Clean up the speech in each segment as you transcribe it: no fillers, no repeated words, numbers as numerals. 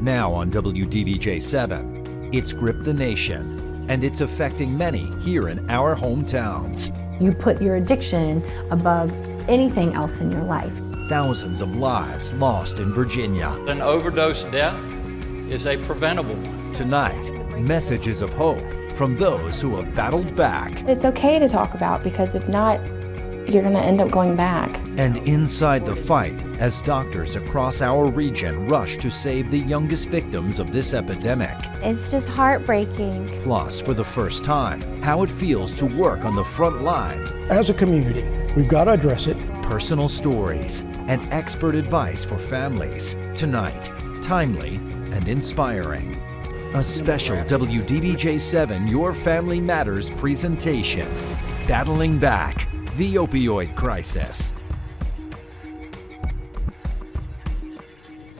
Now on WDBJ-7, it's gripped the nation, and it's affecting many here in our hometowns. You put your addiction above anything else in your life. Thousands of lives lost in Virginia. An overdose death is a preventable one. Tonight, messages of hope from those who have battled back. It's okay to talk about, because if not, you're going to end up going back. And inside the fight, as doctors across our region rush to save the youngest victims of this epidemic. It's just heartbreaking. Plus, for the first time, how it feels to work on the front lines. As a community, we've got to address it. Personal stories and expert advice for families. Tonight, timely and inspiring. A special WDBJ-7 Your Family Matters presentation. Battling Back, the opioid crisis.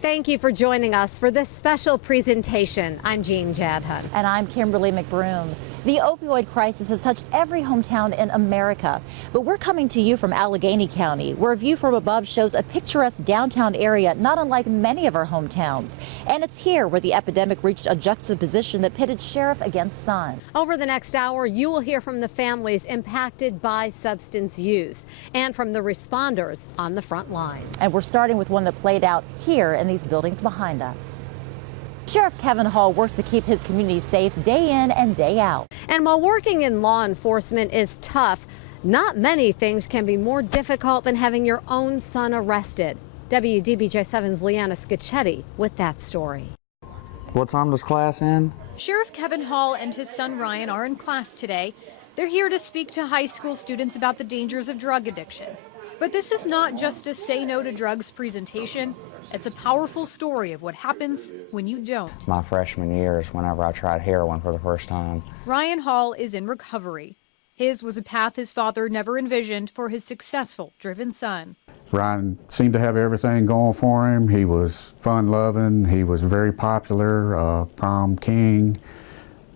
Thank you for joining us for this special presentation. I'm Jean Jadhun. And I'm Kimberly McBroom. The opioid crisis has touched every hometown in America, but we're coming to you from Allegheny County, where a view from above shows a picturesque downtown area not unlike many of our hometowns. And it's here where the epidemic reached a juxtaposition that pitted sheriff against son. Over the next hour, you will hear from the families impacted by substance use and from the responders on the front lines. And we're starting with one that played out here in these buildings behind us. Sheriff Kevin Hall works to keep his community safe day in and day out. And while working in law enforcement is tough, not many things can be more difficult than having your own son arrested. WDBJ-7's Leanna Scacchetti with that story. What time does class end? Sheriff Kevin Hall and his son Ryan are in class today. They're here to speak to high school students about the dangers of drug addiction. But this is not just a say no to drugs presentation. It's a powerful story of what happens when you don't. My freshman year is whenever I tried heroin for the first time. Ryan Hall is in recovery. His was a path his father never envisioned for his successful, driven son. Ryan seemed to have everything going for him. He was fun-loving. He was very popular, prom king,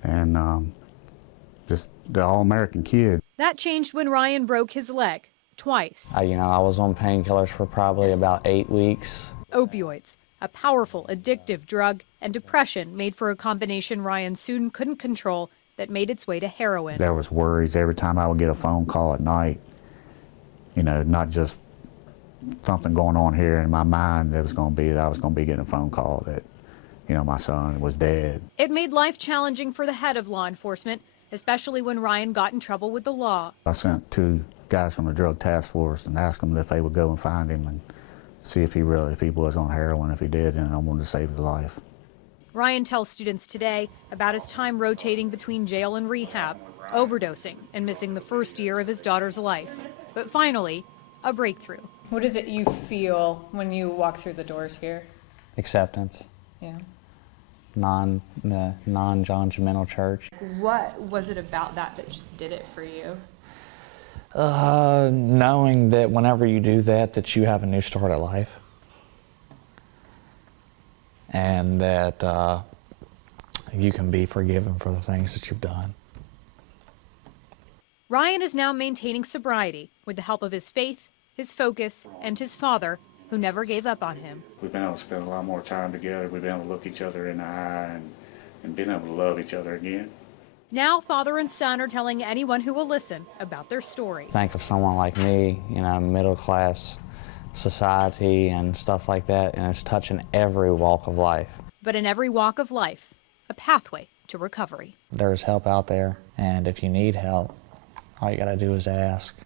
and just the all-American kid. That changed when Ryan broke his leg twice. I was on painkillers for probably about 8 weeks. Opioids, a powerful, addictive drug, and depression made for a combination Ryan soon couldn't control that made its way to heroin. There was worries every time I would get a phone call at night, not just something going on here in my mind. It was going to be that I was going to be getting a phone call that, my son was dead. It made life challenging for the head of law enforcement, especially when Ryan got in trouble with the law. I sent 2 guys from the drug task force and asked them if they would go and find him and see if he was on heroin. If he did, and I wanted to save his life. Ryan tells students today about his time rotating between jail and rehab, overdosing, and missing the first year of his daughter's life. But finally, a breakthrough. What is it you feel when you walk through the doors here? Acceptance. Yeah. The non-judgmental church. What was it about that just did it for you? Knowing that whenever you do that you have a new start at life. And that you can be forgiven for the things that you've done. Ryan is now maintaining sobriety with the help of his faith, his focus, and his father, who never gave up on him. We've been able to spend a lot more time together. We've been able to look each other in the eye and been able to love each other again. Now father and son are telling anyone who will listen about their story. Think of someone like me, middle class society and stuff like that, and it's touching every walk of life. But in every walk of life, a pathway to recovery. There's help out there, and if you need help, all you gotta do is ask.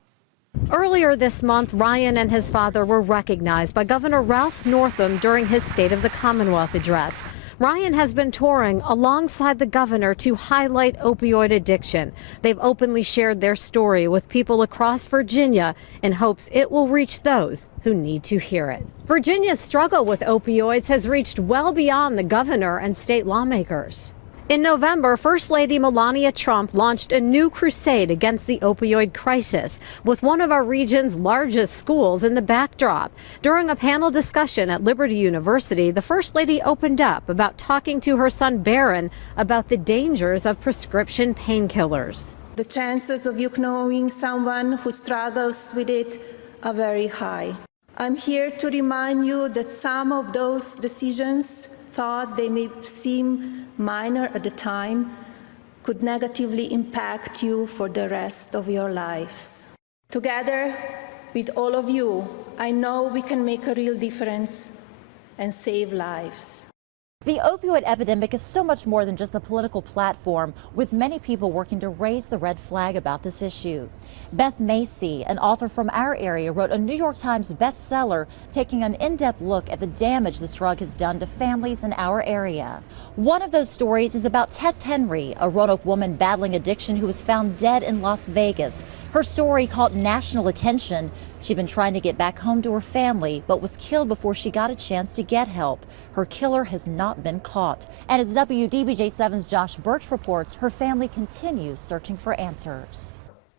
Earlier this month, Ryan and his father were recognized by Governor Ralph Northam during his State of the Commonwealth address. Ryan has been touring alongside the governor to highlight opioid addiction. They've openly shared their story with people across Virginia in hopes it will reach those who need to hear it. Virginia's struggle with opioids has reached well beyond the governor and state lawmakers. In November, First Lady Melania Trump launched a new crusade against the opioid crisis, with one of our region's largest schools in the backdrop. During a panel discussion at Liberty University, the First Lady opened up about talking to her son Barron about the dangers of prescription painkillers. The chances of you knowing someone who struggles with it are very high. I'm here to remind you that some of those decisions thought they may seem minor at the time could negatively impact you for the rest of your lives. Together with all of you, I know we can make a real difference and save lives. The opioid epidemic is so much more than just a political platform, with many people working to raise the red flag about this issue. Beth Macy, an author from our area, wrote a New York Times bestseller taking an in-depth look at the damage this drug has done to families in our area. One of those stories is about Tess Henry, a Roanoke woman battling addiction who was found dead in Las Vegas. Her story caught national attention. She'd been trying to get back home to her family, but was killed before she got a chance to get help. Her killer has not been caught. And as WDBJ7's Josh Birch reports, her family continues searching for answers.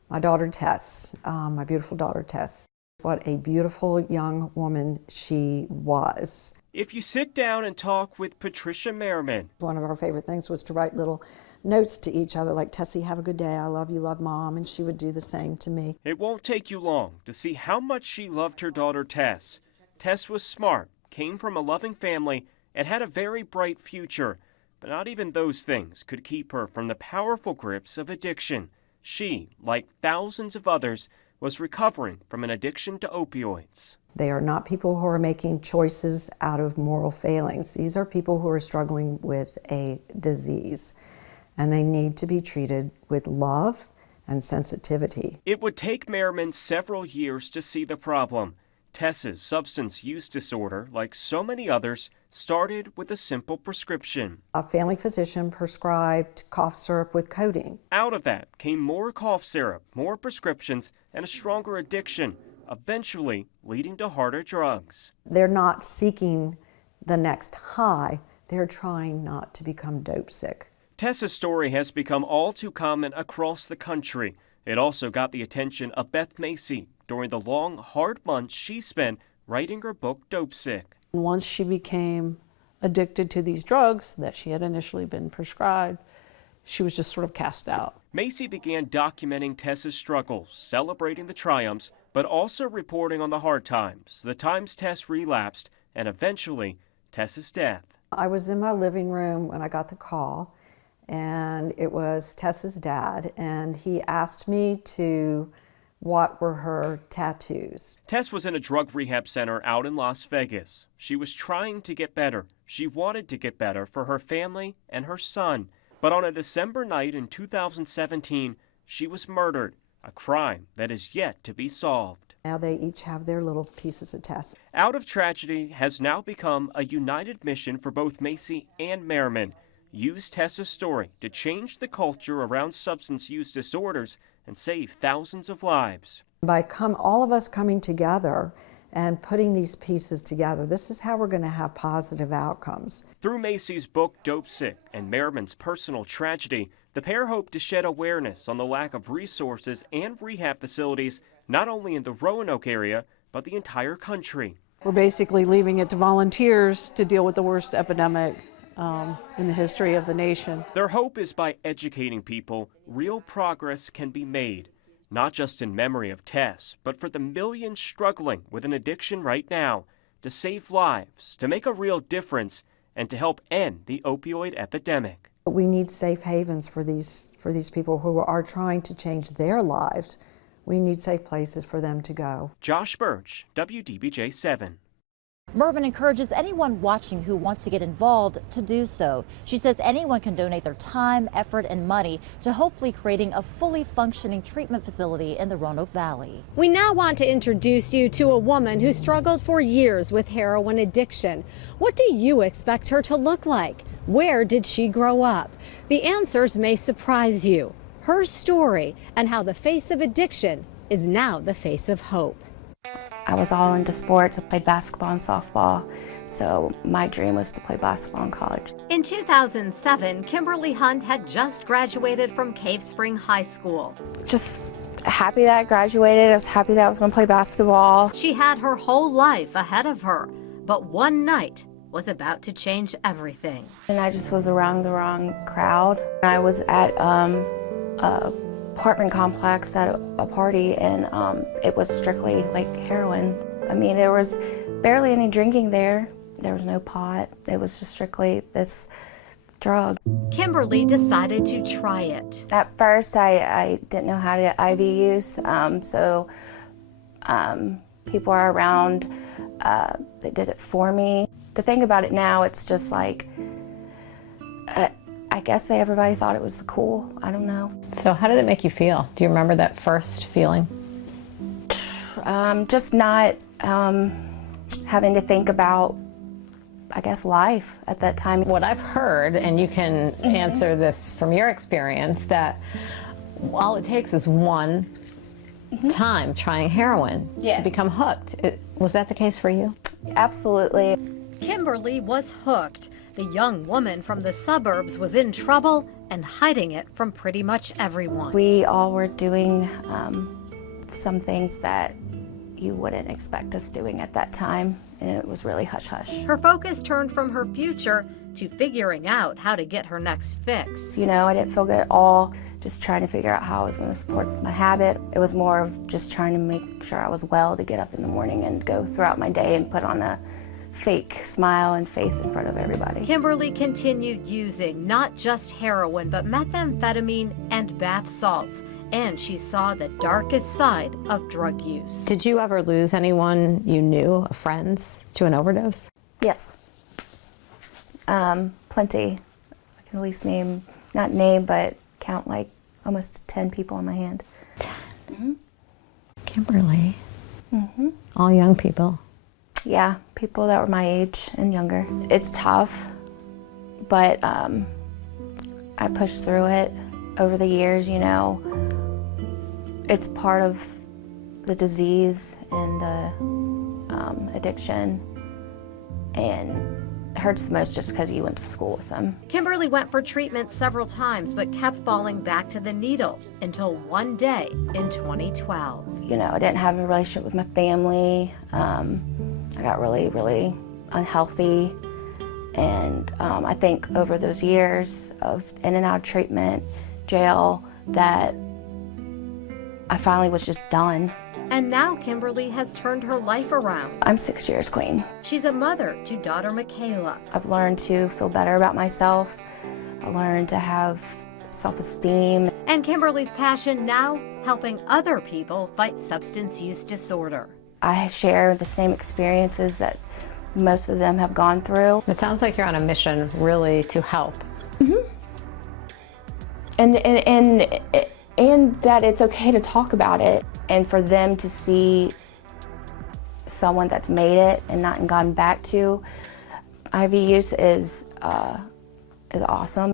My daughter Tess, my beautiful daughter Tess, what a beautiful young woman she was. If you sit down and talk with Patricia Merriman. One of our favorite things was to write little notes to each other like, Tessie, have a good day, I love you, love mom, and she would do the same to me. It won't take you long to see how much she loved her daughter Tess. Tess was smart, came from a loving family, and had a very bright future. But not even those things could keep her from the powerful grips of addiction. She, like thousands of others, was recovering from an addiction to opioids. They are not people who are making choices out of moral failings. These are people who are struggling with a disease, and they need to be treated with love and sensitivity. It would take Merriman several years to see the problem. Tess's substance use disorder, like so many others, started with a simple prescription. A family physician prescribed cough syrup with codeine. Out of that came more cough syrup, more prescriptions, and a stronger addiction, eventually leading to harder drugs. They're not seeking the next high, they're trying not to become dope sick. Tess's story has become all too common across the country. It also got the attention of Beth Macy during the long, hard months she spent writing her book, Dope Sick. Once she became addicted to these drugs that she had initially been prescribed, she was just sort of cast out. Macy began documenting Tess's struggles, celebrating the triumphs, but also reporting on the hard times, the times Tess relapsed, and eventually Tess's death. I was in my living room when I got the call, and it was Tess's dad, and he asked me what were her tattoos. Tess was in a drug rehab center out in Las Vegas. She was trying to get better. She wanted to get better for her family and her son. But on a December night in 2017, she was murdered, a crime that is yet to be solved. Now they each have their little pieces of Tess. Out of Tragedy has now become a united mission for both Macy and Merriman. Use Tess's story to change the culture around substance use disorders and save thousands of lives. By all of us coming together and putting these pieces together, this is how we're going to have positive outcomes. Through Macy's book, Dope Sick, and Merriman's personal tragedy, the pair hope to shed awareness on the lack of resources and rehab facilities, not only in the Roanoke area, but the entire country. We're basically leaving it to volunteers to deal with the worst epidemic in the history of the nation. Their hope is by educating people, real progress can be made, not just in memory of Tess, but for the millions struggling with an addiction right now, to save lives, to make a real difference, and to help end the opioid epidemic. We need safe havens for these people who are trying to change their lives. We need safe places for them to go. Josh Birch, WDBJ7. Mervin encourages anyone watching who wants to get involved to do so. She says anyone can donate their time, effort, and money to hopefully creating a fully functioning treatment facility in the Roanoke Valley. We now want to introduce you to a woman who struggled for years with heroin addiction. What do you expect her to look like? Where did she grow up? The answers may surprise you. Her story and how the face of addiction is now the face of hope. I was all into sports. I played basketball and softball, so my dream was to play basketball in college. In 2007, Kimberly Hunt had just graduated from Cave Spring High School. Just happy that I graduated. I was happy that I was going to play basketball. She had her whole life ahead of her, but one night was about to change everything. And I just was around the wrong crowd. I was at a apartment complex at a party, and it was strictly like heroin. I mean, there was barely any drinking there, There was no pot. It was just strictly this drug. Kimberly decided to try it. At first, I didn't know how to get IV use, so people are around, they did it for me. The thing about it now, it's just like, I guess everybody thought it was cool. I don't know. So how did it make you feel? Do you remember that first feeling? Just not having to think about, I guess, life at that time. What I've heard, and you can answer this from your experience, that all it takes is one time trying heroin to become hooked. Was that the case for you? Absolutely. Kimberly was hooked. The young woman from the suburbs was in trouble and hiding it from pretty much everyone. We all were doing some things that you wouldn't expect us doing at that time, and it was really hush-hush. Her focus turned from her future to figuring out how to get her next fix. You know, I didn't feel good at all, just trying to figure out how I was going to support my habit. It was more of just trying to make sure I was well to get up in the morning and go throughout my day and put on a fake smile and face in front of everybody. Kimberly continued using not just heroin, but methamphetamine and bath salts. And she saw the darkest side of drug use. Did you ever lose anyone you knew, friends, to an overdose? Yes. Plenty. I can at least not name, but count like almost 10 people on my hand. 10? Kimberly? All young people? Yeah, people that were my age and younger. It's tough, but I pushed through it over the years, you know. It's part of the disease and the addiction, and it hurts the most just because you went to school with them. Kimberly went for treatment several times, but kept falling back to the needle until one day in 2012. You know, I didn't have a relationship with my family. I got really, really unhealthy, and I think over those years of in and out of treatment, jail, that I finally was just done. And now Kimberly has turned her life around. I'm 6 years clean. She's a mother to daughter Michaela. I've learned to feel better about myself. I learned to have self-esteem. And Kimberly's passion now, helping other people fight substance use disorder. I share the same experiences that most of them have gone through. It sounds like you're on a mission really to help. And that it's okay to talk about it, and for them to see someone that's made it and not gone back to IV use is awesome.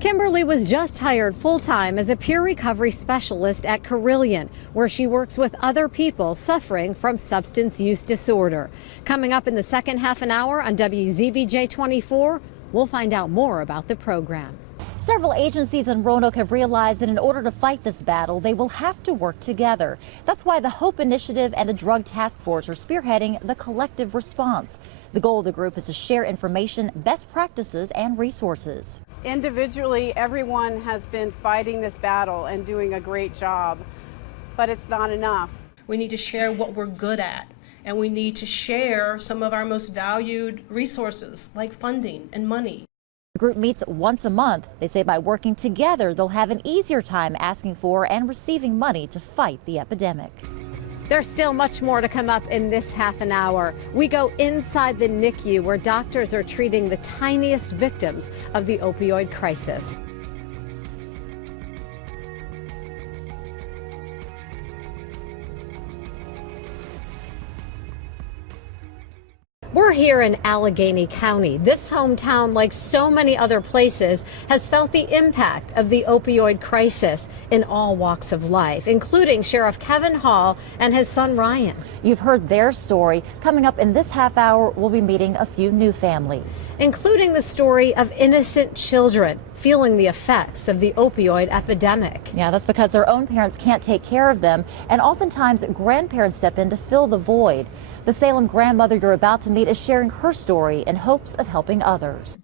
Kimberly was just hired full-time as a peer recovery specialist at Carillion, where she works with other people suffering from substance use disorder. Coming up in the second half an hour on WZBJ 24, we'll find out more about the program. Several agencies in Roanoke have realized that in order to fight this battle, they will have to work together. That's why the HOPE Initiative and the Drug Task Force are spearheading the collective response. The goal of the group is to share information, best practices, and resources. Individually, everyone has been fighting this battle and doing a great job, but it's not enough. We need to share what we're good at, and we need to share some of our most valued resources like funding and money. The group meets once a month. They say by working together, they'll have an easier time asking for and receiving money to fight the epidemic. There's still much more to come up in this half an hour. We go inside the NICU, where doctors are treating the tiniest victims of the opioid crisis. We're here in Allegheny County. This hometown, like so many other places, has felt the impact of the opioid crisis in all walks of life, including Sheriff Kevin Hall and his son Ryan. You've heard their story. Coming up in this half hour, we'll be meeting a few new families, including the story of innocent children feeling the effects of the opioid epidemic. Yeah, that's because their own parents can't take care of them, and oftentimes grandparents step in to fill the void. The Salem grandmother you're about to meet is sharing her story in hopes of helping others.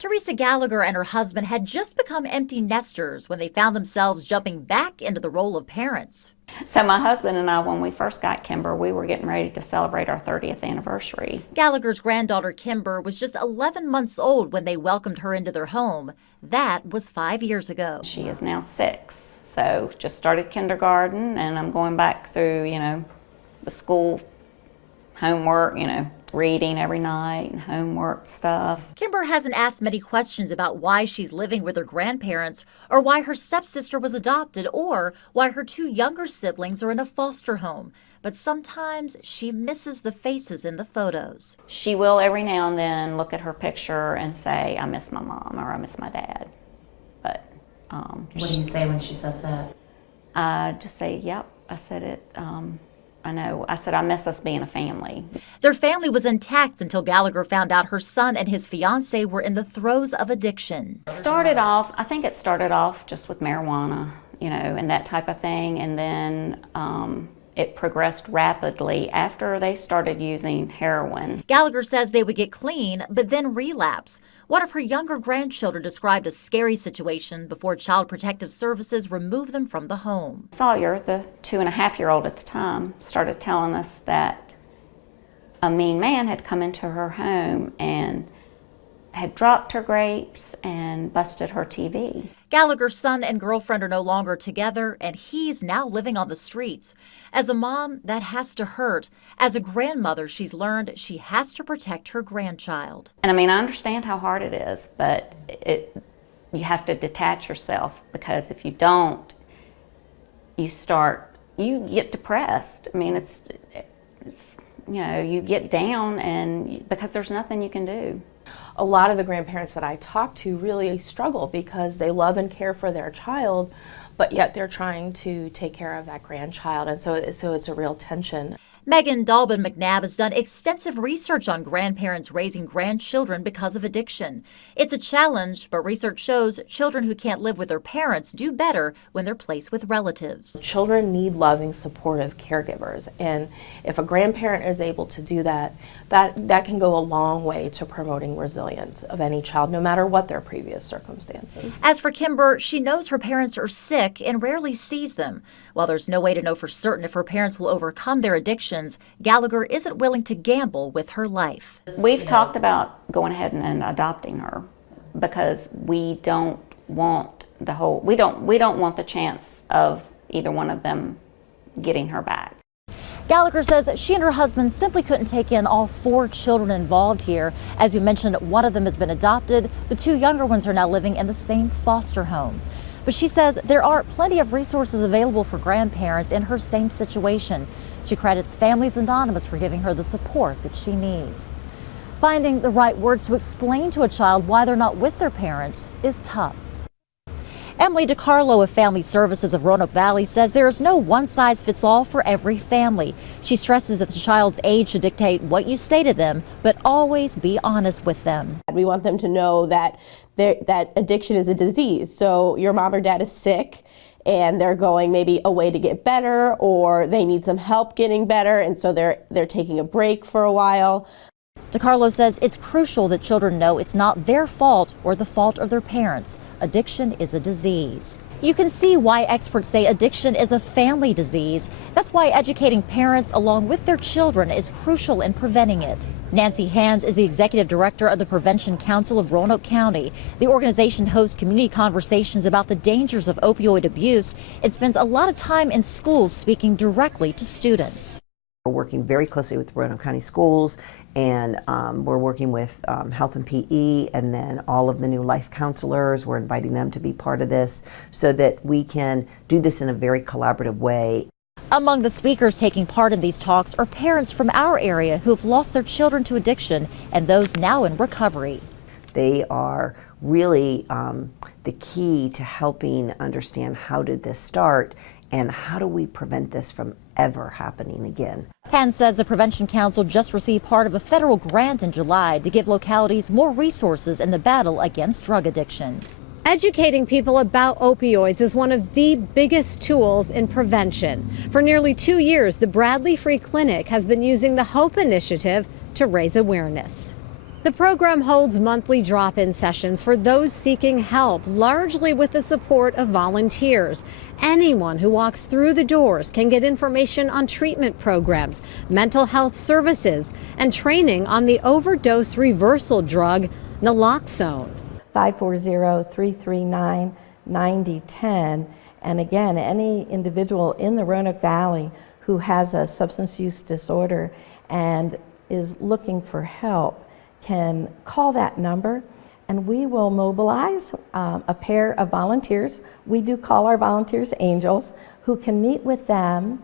Teresa Gallagher and her husband had just become empty nesters when they found themselves jumping back into the role of parents. So my husband and I, when we first got Kimber, we were getting ready to celebrate our 30th anniversary. Gallagher's granddaughter Kimber was just 11 months old when they welcomed her into their home. That was 5 years ago. She is now 6, so just started kindergarten, and I'm going back through, the school homework, reading every night and homework stuff. Kimber hasn't asked many questions about why she's living with her grandparents, or why her stepsister was adopted, or why her 2 younger siblings are in a foster home. But sometimes she misses the faces in the photos. She will every now and then look at her picture and say, I miss my mom or I miss my dad. But what do you say when she says that? I just say, yep, I said it. I know. I said, I miss us being a family. Their family was intact until Gallagher found out her son and his fiancée were in the throes of addiction. I think it started off just with marijuana, and that type of thing. And then it progressed rapidly after they started using heroin. Gallagher says they would get clean, but then relapse. One of her younger grandchildren described a scary situation before Child Protective Services removed them from the home. Sawyer, the 2.5-year-old at the time, started telling us that a mean man had come into her home and had dropped her grapes and busted her TV. Gallagher's son and girlfriend are no longer together, and he's now living on the streets. As a mom, that has to hurt. As a grandmother, she's learned she has to protect her grandchild. And I understand how hard it is, but you have to detach yourself, because if you don't, you get depressed. You get down, and because there's nothing you can do. A lot of the grandparents that I talk to really struggle because they love and care for their child, but yet they're trying to take care of that grandchild, and so it's a real tension. Megan Dalbin McNabb has done extensive research on grandparents raising grandchildren because of addiction. It's a challenge, but research shows children who can't live with their parents do better when they're placed with relatives. Children need loving, supportive caregivers, and if a grandparent is able to do that, that can go a long way to promoting resilience of any child, no matter what their previous circumstances. As for Kimber, she knows her parents are sick and rarely sees them. While there's no way to know for certain if her parents will overcome their addictions, Gallagher isn't willing to gamble with her life. We've talked about going ahead and adopting her, because we don't want we don't want the chance of either one of them getting her back. Gallagher says she and her husband simply couldn't take in all 4 children involved here. As we mentioned, one of them has been adopted. The 2 younger ones are now living in the same foster home. But she says there are plenty of resources available for grandparents in her same situation. She credits Families Anonymous for giving her the support that she needs. Finding the right words to explain to a child why they're not with their parents is tough. Emily DiCarlo of Family Services of Roanoke Valley says there is no one-size-fits-all for every family. She stresses that the child's age should dictate what you say to them, but always be honest with them. We want them to know that addiction is a disease. So your mom or dad is sick and they're going maybe away to get better, or they need some help getting better, and so they're taking a break for a while. DiCarlo says it's crucial that children know it's not their fault or the fault of their parents. Addiction is a disease. You can see why experts say addiction is a family disease. That's why educating parents along with their children is crucial in preventing it. Nancy Hands is the executive director of the Prevention Council of Roanoke County. The organization hosts community conversations about the dangers of opioid abuse. It spends a lot of time in schools speaking directly to students. We're working very closely with Roanoke County Schools, and we're working with Health and PE, and then all of the new life counselors. We're inviting them to be part of this so that we can do this in a very collaborative way. Among the speakers taking part in these talks are parents from our area who have lost their children to addiction and those now in recovery. They are really the key to helping understand how did this start and how do we prevent this from ever happening again. Hans says the Prevention Council just received part of a federal grant in July to give localities more resources in the battle against drug addiction. Educating people about opioids is one of the biggest tools in prevention. For nearly 2 years, the Bradley Free Clinic has been using the HOPE initiative to raise awareness. The program holds monthly drop-in sessions for those seeking help, largely with the support of volunteers. Anyone who walks through the doors can get information on treatment programs, mental health services, and training on the overdose reversal drug naloxone. 540-339-9010. And again, any individual in the Roanoke Valley who has a substance use disorder and is looking for help can call that number, and we will mobilize a pair of volunteers. We do call our volunteers angels, who can meet with them,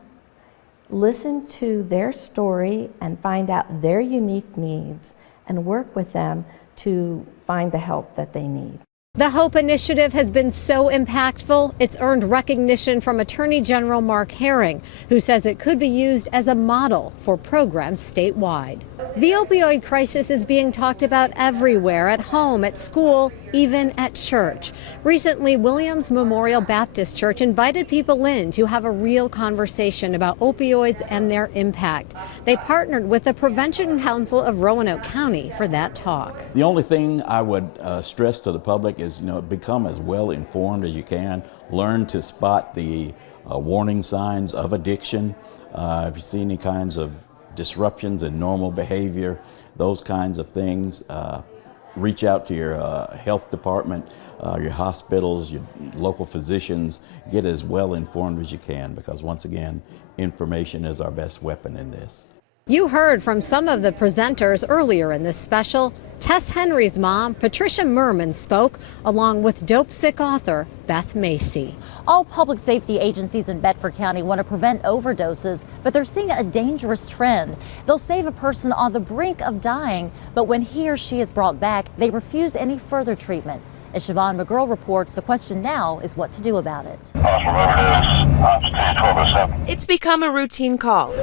listen to their story, and find out their unique needs, and work with them to find the help that they need. The HOPE initiative has been so impactful, it's earned recognition from Attorney General Mark Herring, who says it could be used as a model for programs statewide. The opioid crisis is being talked about everywhere, at home, at school, even at church. Recently, Williams Memorial Baptist Church invited people in to have a real conversation about opioids and their impact. They partnered with the Prevention Council of Roanoke County for that talk. The only thing I would stress to the public is, become as well informed as you can. Learn to spot the warning signs of addiction. If you see any kinds of disruptions in normal behavior, those kinds of things, reach out to your health department, your hospitals, your local physicians. Get as well informed as you can, because once again, information is our best weapon in this. You heard from some of the presenters earlier in this special. Tess Henry's mom, Patricia Merman, spoke, along with dope sick author Beth Macy. All public safety agencies in Bedford County want to prevent overdoses, but they're seeing a dangerous trend. They'll save a person on the brink of dying, but when he or she is brought back, they refuse any further treatment. As Siobhan McGurl reports, the question now is what to do about it. It's become a routine call.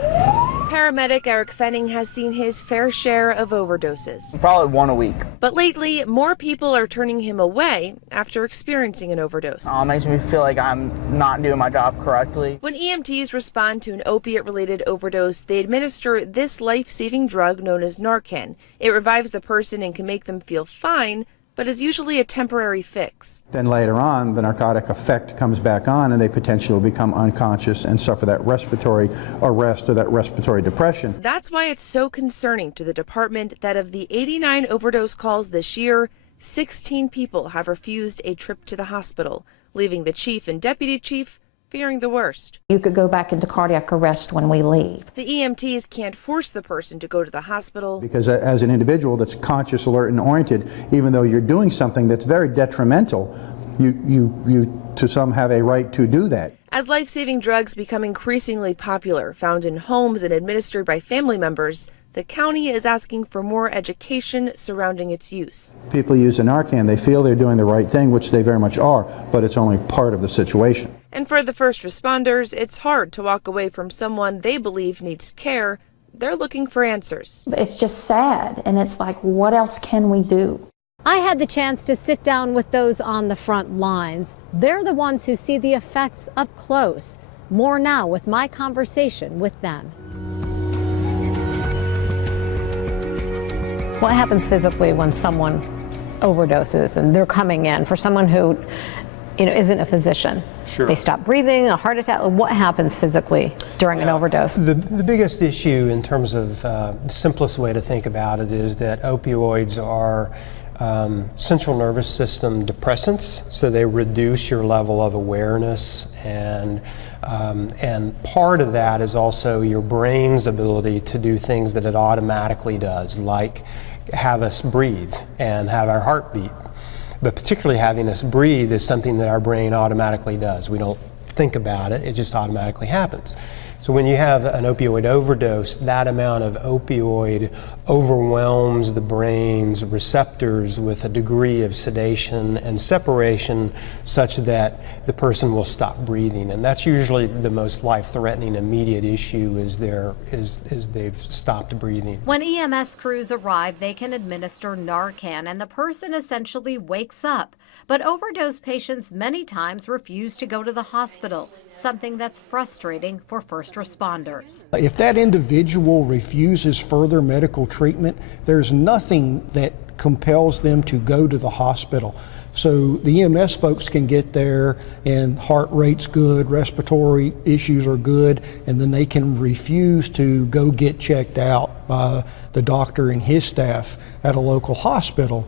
Paramedic Eric Fenning has seen his fair share of overdoses. Probably one a week. But lately, more people are turning him away after experiencing an overdose. It makes me feel like I'm not doing my job correctly. When EMTs respond to an opiate-related overdose, they administer this life-saving drug known as Narcan. It revives the person and can make them feel fine, but is usually a temporary fix. Then later on, the narcotic effect comes back on and they potentially become unconscious and suffer that respiratory arrest or that respiratory depression. That's why it's so concerning to the department that of the 89 overdose calls this year, 16 people have refused a trip to the hospital, leaving the chief and deputy chief fearing the worst. You could go back into cardiac arrest when we leave. The EMTs can't force the person to go to the hospital. Because as an individual that's conscious, alert, and oriented, even though you're doing something that's very detrimental, you to some have a right to do that. As life-saving drugs become increasingly popular, found in homes and administered by family members, the county is asking for more education surrounding its use. People use a Narcan, they feel they're doing the right thing, which they very much are, but it's only part of the situation. And for the first responders, it's hard to walk away from someone they believe needs care. They're looking for answers. It's just sad, and it's like, what else can we do? I had the chance to sit down with those on the front lines. They're the ones who see the effects up close. More now with my conversation with them. What happens physically when someone overdoses and they're coming in? For someone who, isn't a physician, Sure. They stop breathing, a heart attack. What happens physically during an overdose? The biggest issue in terms of the simplest way to think about it is that opioids are central nervous system depressants, so they reduce your level of awareness, and part of that is also your brain's ability to do things that it automatically does, like have us breathe and have our heart beat. But particularly having us breathe is something that our brain automatically does. We don't think about it, it just automatically happens. So when you have an opioid overdose, that amount of opioid overwhelms the brain's receptors with a degree of sedation and separation such that the person will stop breathing. And that's usually the most life-threatening immediate issue is they've stopped breathing. When EMS crews arrive, they can administer Narcan and the person essentially wakes up. But overdose patients many times refuse to go to the hospital, something that's frustrating for first responders. If that individual refuses further medical treatment, there's nothing that compels them to go to the hospital. So the EMS folks can get there and heart rate's good, respiratory issues are good, and then they can refuse to go get checked out by the doctor and his staff at a local hospital.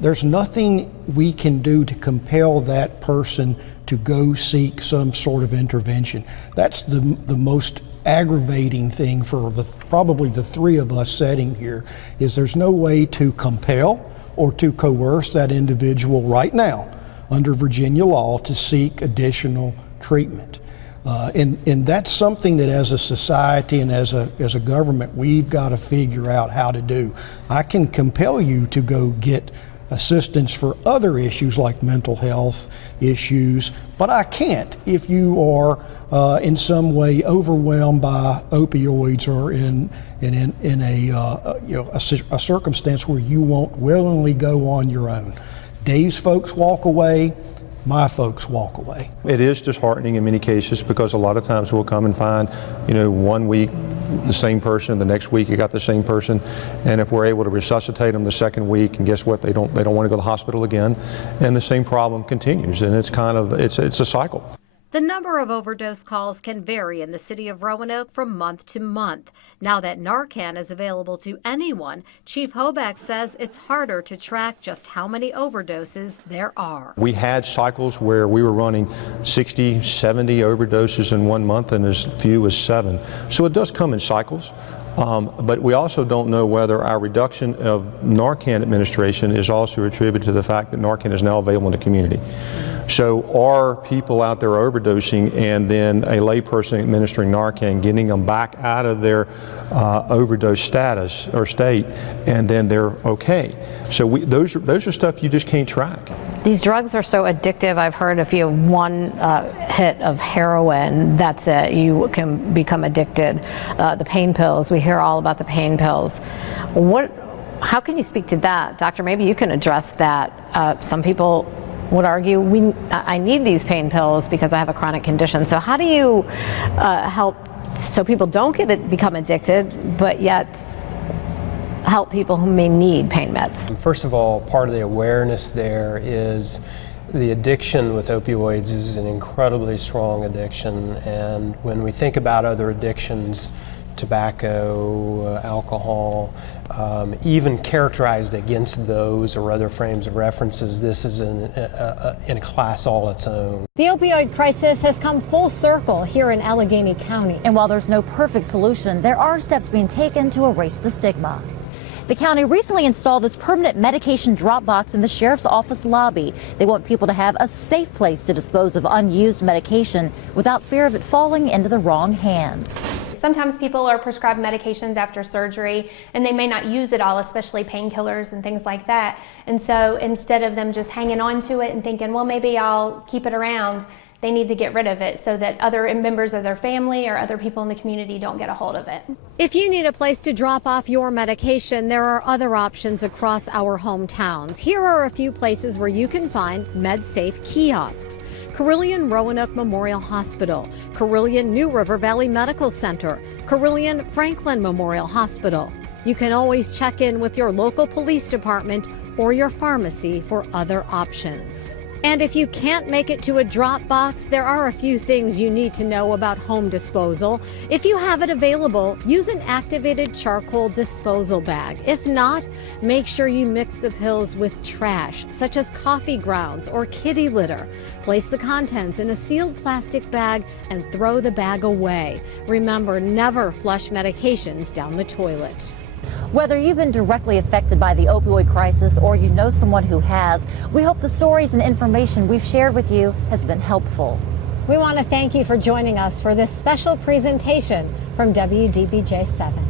There's nothing we can do to compel that person to go seek some sort of intervention. That's the most aggravating thing for probably the three of us sitting here, is there's no way to compel or to coerce that individual right now under Virginia law to seek additional treatment. And that's something that as a society and as a government, we've got to figure out how to do. I can compel you to go get assistance for other issues like mental health issues, but I can't if you are in some way overwhelmed by opioids or in a circumstance where you won't willingly go on your own. Dave's folks walk away, my folks walk away. It is disheartening in many cases because a lot of times we'll come and find, 1 week the same person, the next week you got the same person, and if we're able to resuscitate them the second week, and guess what, they don't want to go to the hospital again, and the same problem continues, and it's a cycle. The number of overdose calls can vary in the city of Roanoke from month to month. Now that Narcan is available to anyone, Chief Hoback says it's harder to track just how many overdoses there are. We had cycles where we were running 60, 70 overdoses in 1 month and as few as 7. So it does come in cycles. But we also don't know whether our reduction of Narcan administration is also attributed to the fact that Narcan is now available in the community. So are people out there overdosing and then a layperson administering Narcan, getting them back out of their overdose status or state, and then they're okay? So those are stuff you just can't track. These drugs are so addictive. I've heard if you have one hit of heroin, that's it. You can become addicted. The pain pills, we hear all about the pain pills. How can you speak to that? Doctor, maybe you can address that. Some people would argue, I need these pain pills because I have a chronic condition. So how do you help so people don't become addicted, but yet help people who may need pain meds? First of all, part of the awareness there is the addiction with opioids is an incredibly strong addiction, and when we think about other addictions, tobacco, alcohol, even characterized against those or other frames of references, this is in a class all its own. The opioid crisis has come full circle here in Allegheny County. And while there's no perfect solution, there are steps being taken to erase the stigma. The county recently installed this permanent medication drop box in the sheriff's office lobby. They want people to have a safe place to dispose of unused medication without fear of it falling into the wrong hands. Sometimes people are prescribed medications after surgery and they may not use it all, especially painkillers and things like that. And so instead of them just hanging on to it and thinking, well, maybe I'll keep it around, they need to get rid of it so that other members of their family or other people in the community don't get a hold of it. If you need a place to drop off your medication, there are other options across our hometowns. Here are a few places where you can find MedSafe kiosks. Carilion Roanoke Memorial Hospital, Carilion New River Valley Medical Center, Carilion Franklin Memorial Hospital. You can always check in with your local police department or your pharmacy for other options. And if you can't make it to a drop box, there are a few things you need to know about home disposal. If you have it available, use an activated charcoal disposal bag. If not, make sure you mix the pills with trash, such as coffee grounds or kitty litter. Place the contents in a sealed plastic bag and throw the bag away. Remember, never flush medications down the toilet. Whether you've been directly affected by the opioid crisis or you know someone who has, we hope the stories and information we've shared with you has been helpful. We want to thank you for joining us for this special presentation from WDBJ 7.